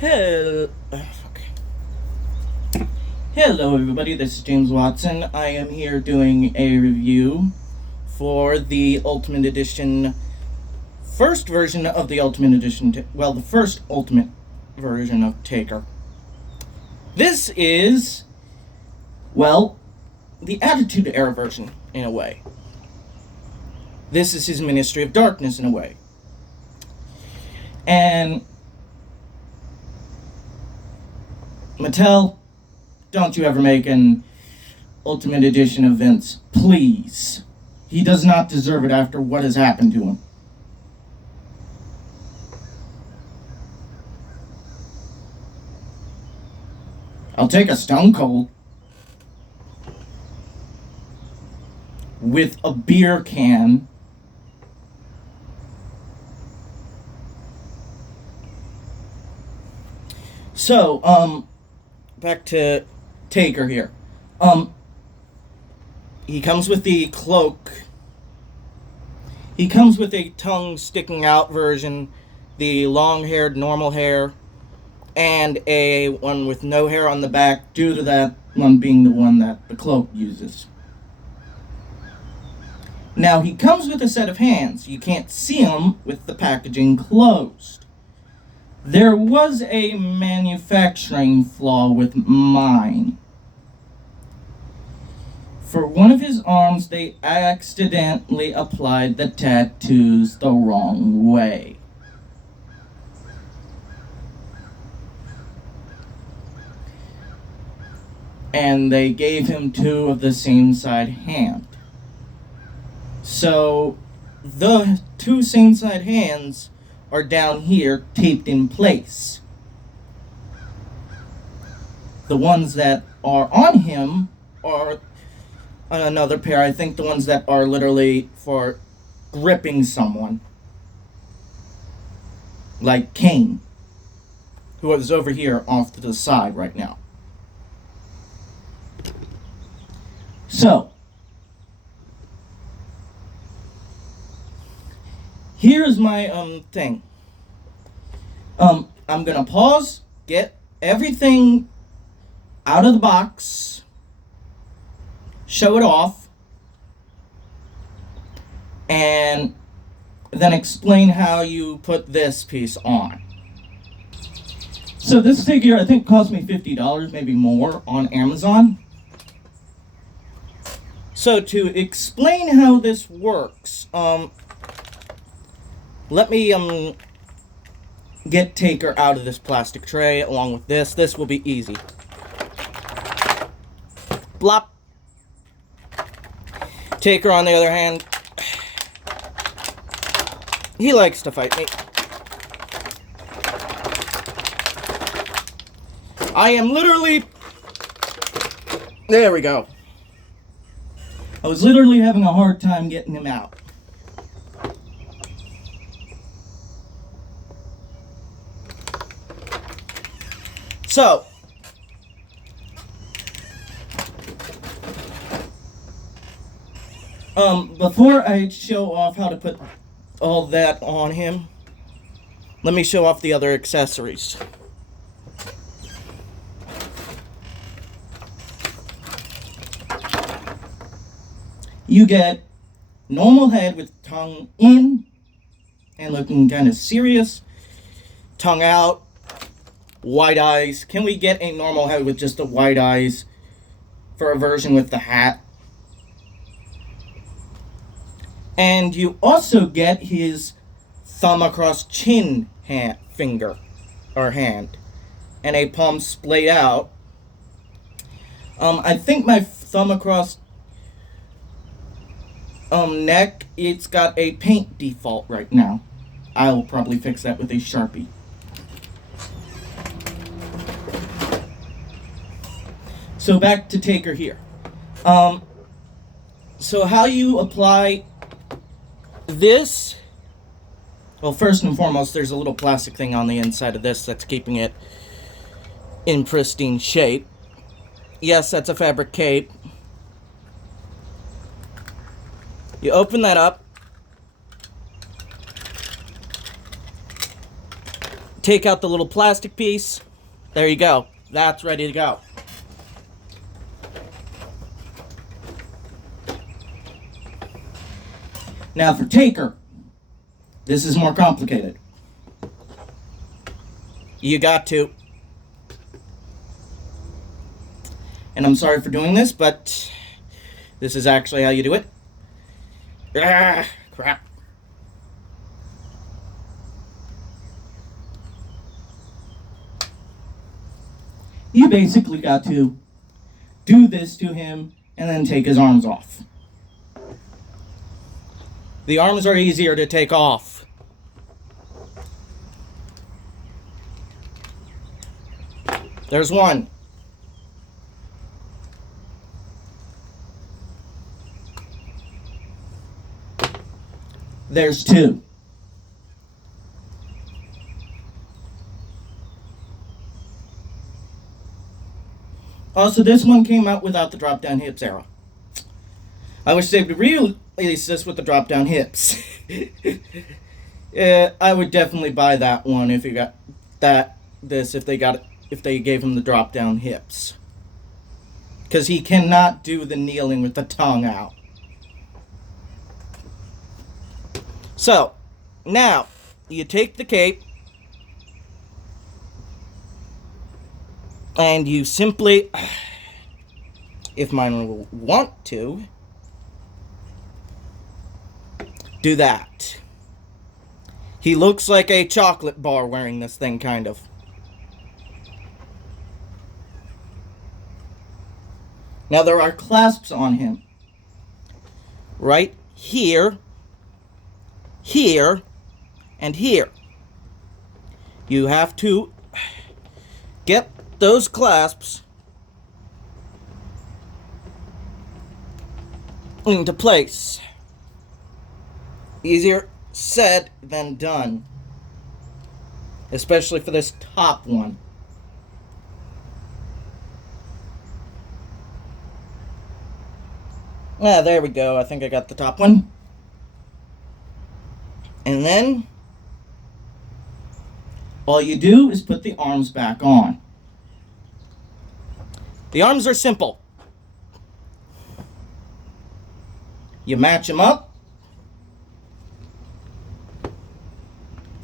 Hello, Hello everybody, this is James Watson. I am here doing a review for the Ultimate Edition, first version of the Ultimate Edition, the first Ultimate version of Taker. This is, the Attitude Era version, in a way. This is his Ministry of Darkness, in a way. And Mattel, don't you ever make an Ultimate Edition of Vince. Please. He does not deserve it after what has happened to him. I'll take a Stone Cold with a beer can. So, back to Taker here. He comes with the cloak. He comes with a tongue sticking out version, the long-haired normal hair, and a one with no hair on the back, due to that one being the one that the cloak uses. Now, he comes with a set of hands. You can't see them with the packaging closed. There was a manufacturing flaw with mine. For one of his arms, they accidentally applied the tattoos the wrong way. And they gave him two of the same side hand. So, the two same side hands are down here, taped in place. The ones that are on him are another pair. I think the ones that are literally for gripping someone. Like Kane, who is over here off to the side right now. So, here's my thing. I'm gonna pause, get everything out of the box, show it off, and then explain how you put this piece on. So this figure, I think, cost me $50, maybe more, on Amazon. So to explain how this works, let me get Taker out of this plastic tray along with this. This will be easy. Blop. Taker, on the other hand, he likes to fight me. I am literally... There we go. I was literally having a hard time getting him out. So, before I show off how to put all that on him, let me show off the other accessories. You get normal head with tongue in and looking kind of serious, tongue out, white eyes. Can we get a normal head with just the white eyes for a version with the hat? And you also get his thumb across chin hand, hand, and a palm splayed out. I think my thumb across neck, it's got a paint default right now. I'll probably fix that with a Sharpie. So back to Taker here. So how you apply this? Well, first and foremost, there's a little plastic thing on the inside of this that's keeping it in pristine shape. Yes, that's a fabric cape. You open that up. take out the little plastic piece. There you go. That's ready to go. Now for Taker, this is more complicated. You got to, and I'm sorry for doing this, but this is actually how you do it. Ah, crap. You basically got to do this to him and then take his arms off. The arms are easier to take off. There's one. There's two. Also, this one came out without the drop-down hips era. I wish they would release this with the drop-down hips. Yeah, I would definitely buy that one if you got if they gave him the drop-down hips. Because he cannot do the kneeling with the tongue out. So, now, you take the cape, and you simply, if mine will want to, do that. He looks like a chocolate bar wearing this thing, kind of. Now there are clasps on him. Right here, here, and here. You have to get those clasps into place. Easier said than done. Especially for this top one. Ah, there we go. I think I got the top one. And then, all you do is put the arms back on. The arms are simple. You match them up.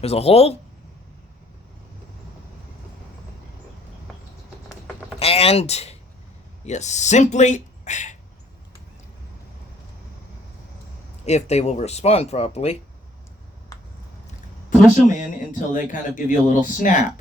There's a hole. And you simply, if they will respond properly, push them in until they kind of give you a little snap.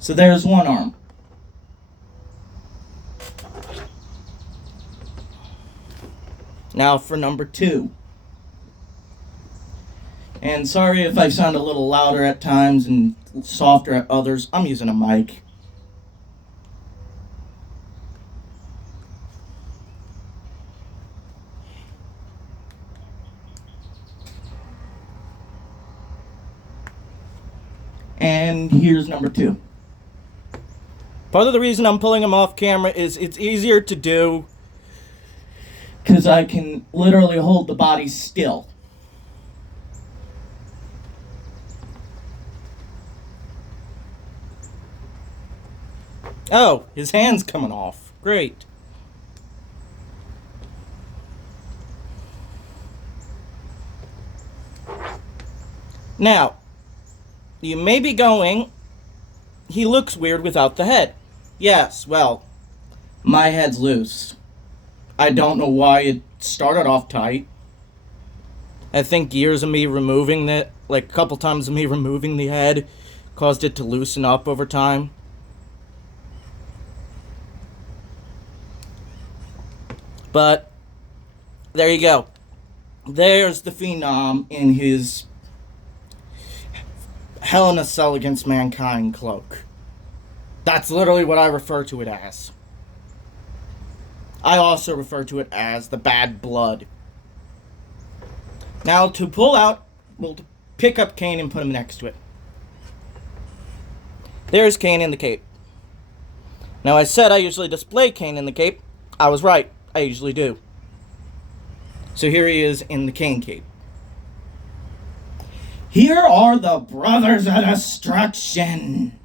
So there's one arm. Now for number two. And sorry if I sound a little louder at times and softer at others. I'm using a mic. And here's number two. Part of the reason I'm pulling them off camera is it's easier to do because I can literally hold the body still. Oh, his hand's coming off. Great. Now, you may be going, he looks weird without the head. Yes, well, my head's loose. I don't know why it started off tight. I think years of me removing it, like a couple times of me removing the head, caused it to loosen up over time. But, there you go. There's the Phenom in his Hell in a Cell Against Mankind cloak. That's literally what I refer to it as. I also refer to it as the Bad Blood. Now, to pull out, we'll pick up Kane and put him next to it. There's Kane in the cape. Now, I said I usually display Kane in the cape. I was right. I usually do. So here he is in the Kane cape. Here are the Brothers of Destruction.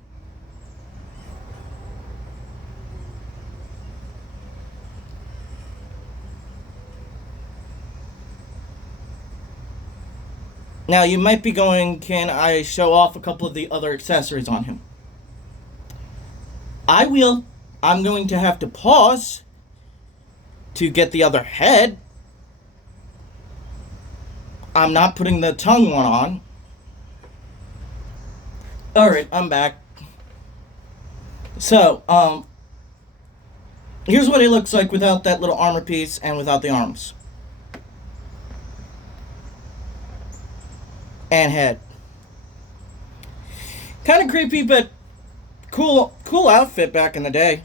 Now, you might be going, can I show off a couple of the other accessories on him? I will. I'm going to have to pause to get the other head. I'm not putting the tongue one on. Alright, I'm back. So, here's what he looks like without that little armor piece and without the arms. And head. Kind of creepy, but cool outfit back in the day.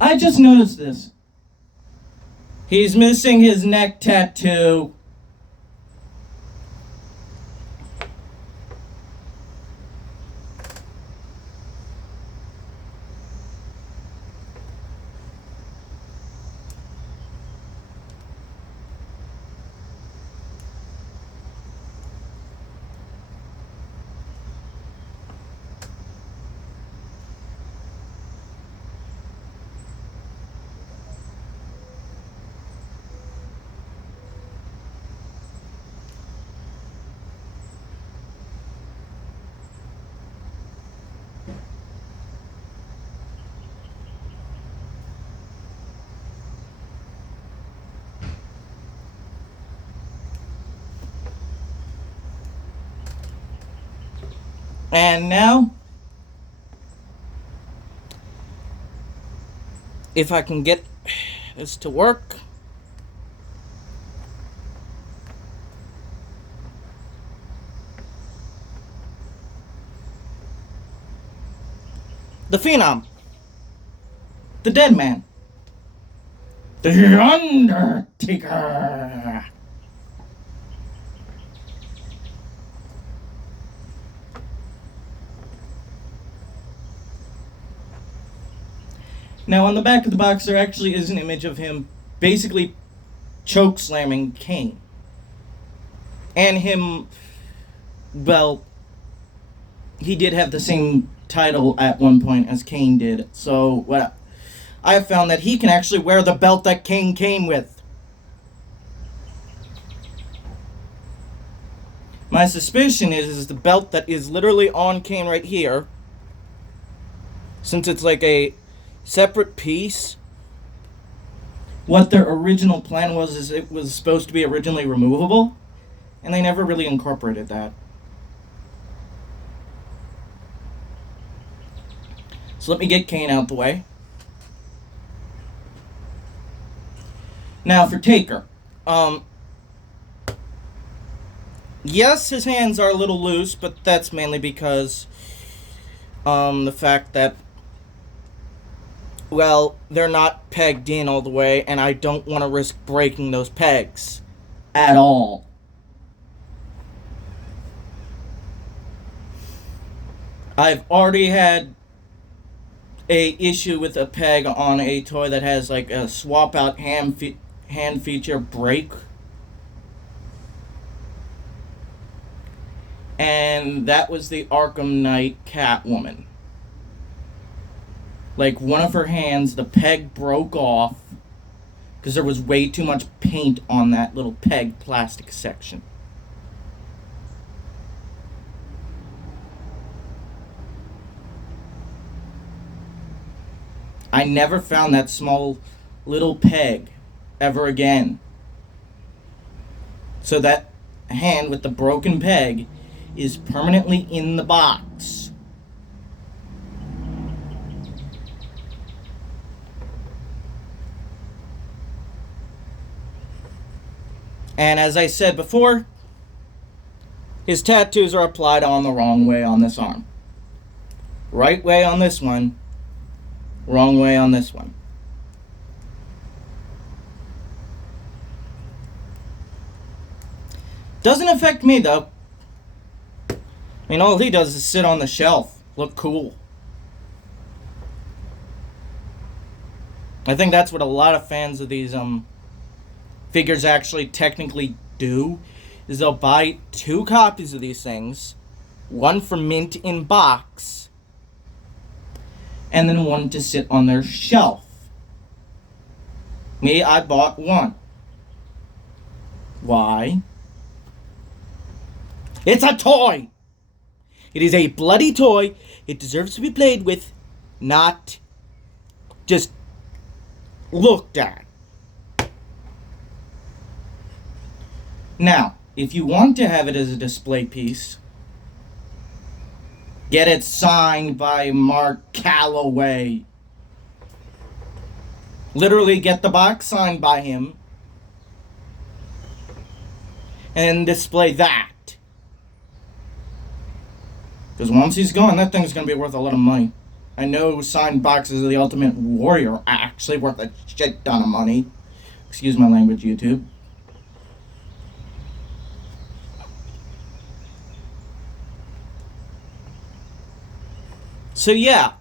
I just noticed this. He's missing his neck tattoo. And now, if I can get this to work. The Phenom. The Dead Man. The Undertaker. Now, on the back of the box, there actually is an image of him basically choke slamming Kane. And him, well, he did have the same title at one point as Kane did. So, well, I have found that he can actually wear the belt that Kane came with. My suspicion is the belt that is literally on Kane right here, since it's like a separate piece. What their original plan was is it was supposed to be originally removable, and they never really incorporated that. So let me get Kane out the way. Now for Taker. Yes, his hands are a little loose, but that's mainly because the fact that, well, they're not pegged in all the way, and I don't want to risk breaking those pegs at all. I've already had a issue with a peg on a toy that has like a swap out hand feature break. And that was the Arkham Knight Catwoman. Like, one of her hands, the peg broke off because there was way too much paint on that little peg plastic section. I never found that small little peg ever again. So that hand with the broken peg is permanently in the box. And as I said before, his tattoos are applied on the wrong way on this arm. Right way on this one, wrong way on this one. Doesn't affect me though. I mean, all he does is sit on the shelf, look cool. I think that's what a lot of fans of these figures actually technically do, is they'll buy 2 copies of these things, one for mint in box, and then one to sit on their shelf. Me, I bought 1. Why? It's a toy! It is a bloody toy. It deserves to be played with, not just looked at. Now, if you want to have it as a display piece, get it signed by Mark Calloway. Literally get the box signed by him and display that. Because once he's gone, that thing's going to be worth a lot of money. I know signed boxes of the Ultimate Warrior are actually worth a shit ton of money. Excuse my language, YouTube. So yeah,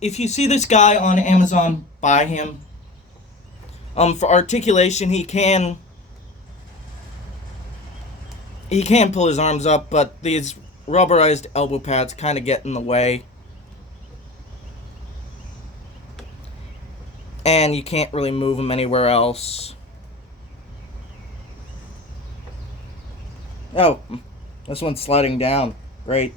if you see this guy on Amazon, buy him. For articulation, he can pull his arms up, but these rubberized elbow pads kind of get in the way. And you can't really move him anywhere else. Oh, this one's sliding down. Great.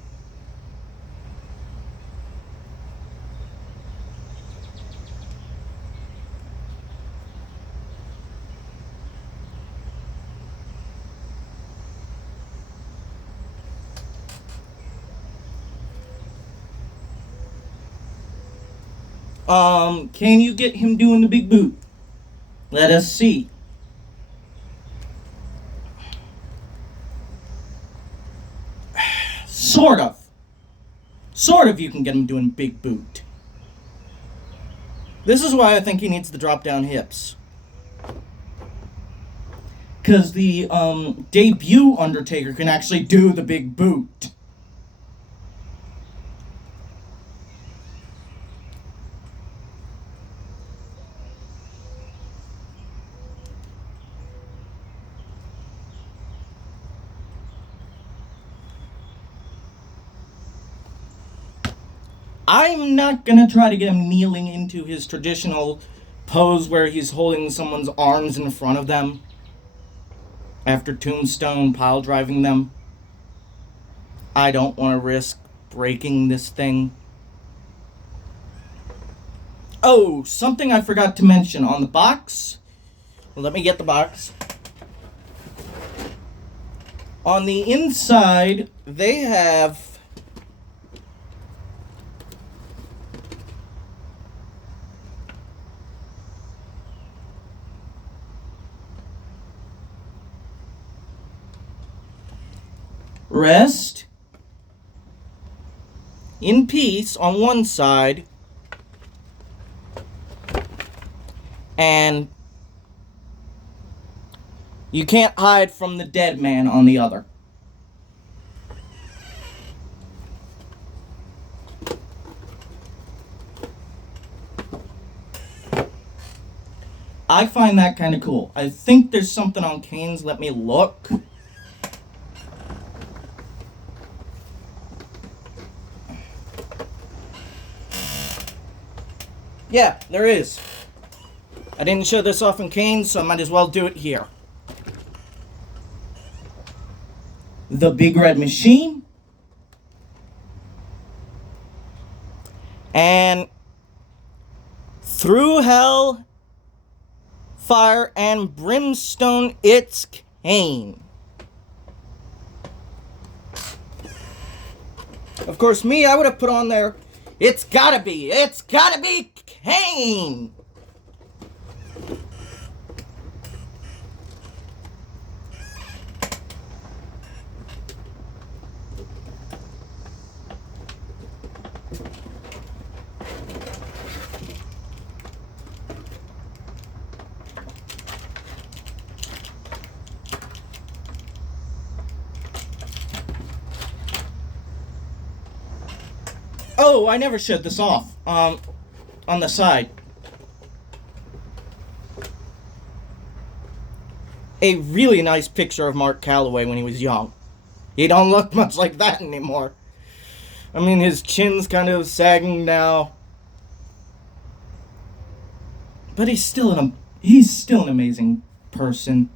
Can you get him doing the big boot? Let us see. Sort of you can get him doing big boot. This is why I think he needs the drop down hips. Because the debut Undertaker can actually do the big boot. I'm not gonna try to get him kneeling into his traditional pose where he's holding someone's arms in front of them after Tombstone pile driving them. I don't want to risk breaking this thing. Oh, something I forgot to mention on the box. Let me get the box. On the inside, they have rest in peace on one side and you can't hide from the dead man on the other. I find that kind of cool. I think there's something on Kane's. Let me look. Yeah, there is. I didn't show this off in Kane's, so I might as well do it here. The Big Red Machine. And through hell, fire, and brimstone, it's Kane. Of course, me, I would have put on there, it's gotta be Kane! Oh, I never showed this off. On the side. a really nice picture of Mark Calloway when he was young. He don't look much like that anymore. I mean, his chin's kind of sagging now. But he's still an amazing person.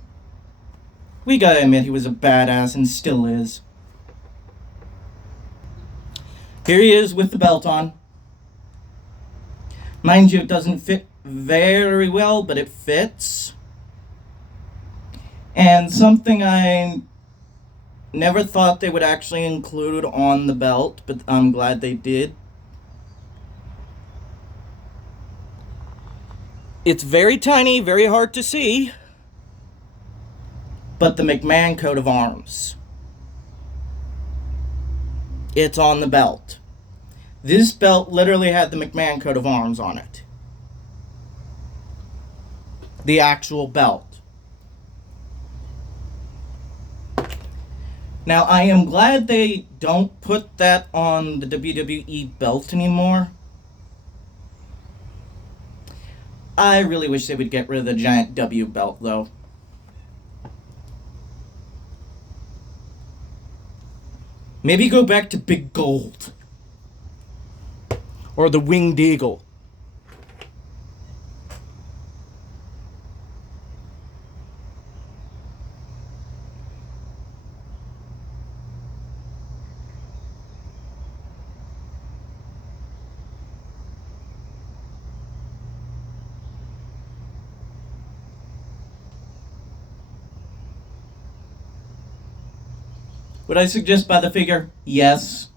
We gotta admit he was a badass and still is. Here he is with the belt on. Mind you, it doesn't fit very well, but it fits. And something I never thought they would actually include on the belt, but I'm glad they did. It's very tiny, very hard to see, but the McMahon coat of arms. It's on the belt. This belt literally had the McMahon coat of arms on it. The actual belt. Now, I am glad they don't put that on the WWE belt anymore. I really wish they would get rid of the giant W belt, though. Maybe go back to Big Gold. Or the Winged Eagle. Would I suggest buy the figure? Yes.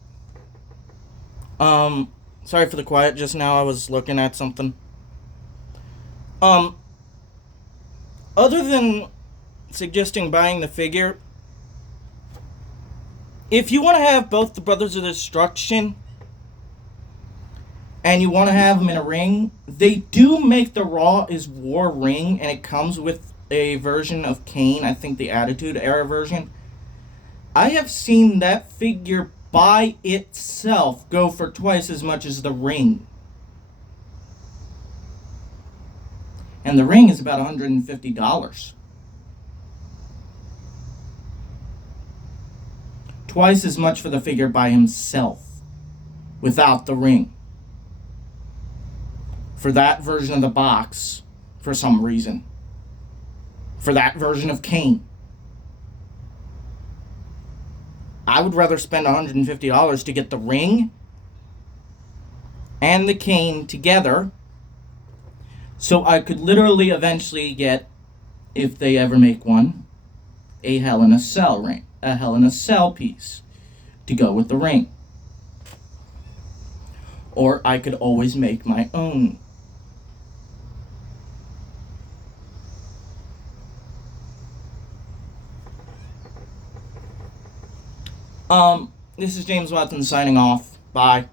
Sorry for the quiet just now. I was looking at something. Other than suggesting buying the figure, if you want to have both the Brothers of Destruction and you want to have them in a ring, they do make the Raw is War ring, and it comes with a version of Kane, I think the Attitude Era version. I have seen that figure by itself go for twice as much as the ring. And the ring is about $150. Twice as much for the figure by himself, without the ring. For that version of the box, for some reason. For that version of Kane. I would rather spend $150 to get the ring and the Kane together, so I could literally eventually get, if they ever make one, a Hell in a Cell ring, a Hell in a Cell piece to go with the ring. Or I could always make my own. This is James Watson signing off. Bye.